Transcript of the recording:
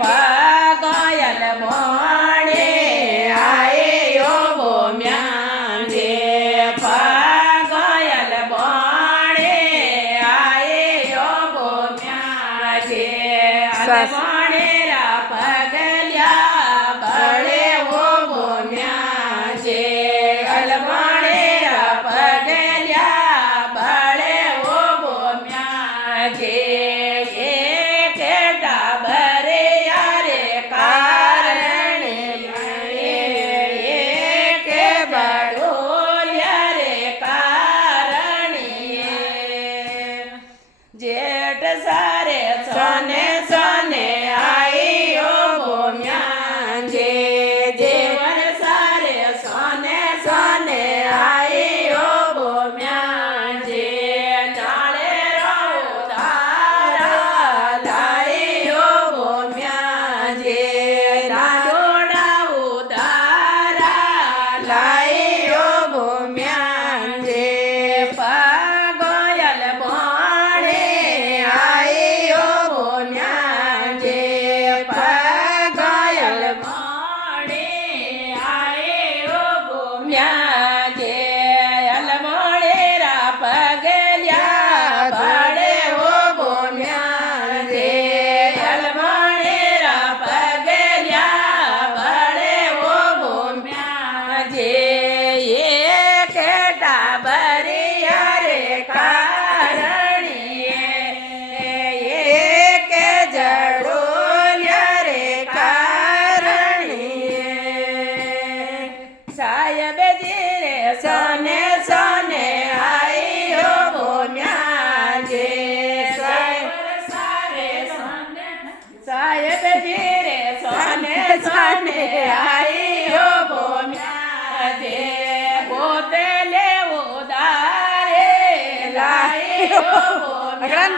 પાગયલ મોણે આયો બોમ્યા જે પાગયલ મોણે આયો બોમ્યા જે મોણેરા પગલ્યા બળે ઓ બોમ્યા જે અલમણેરા પગલ્યા બળે ઓ બોમ્યા જે जेठ सारे सोने सोने आइयो बोम्या जे जेवर सारे सोने सोने आइयो बोम्या जे नाले रो तारा लाइयो बोम्या जे नाडोड़ा उदारा लाइयो बोम्या जे पागोयल साहेब जी रे सोने सोने आइयो बोम्या जे साहेब जी रे सोने सोने आइयो बोम्या जे बोतले उदारे लाइयो बोम्या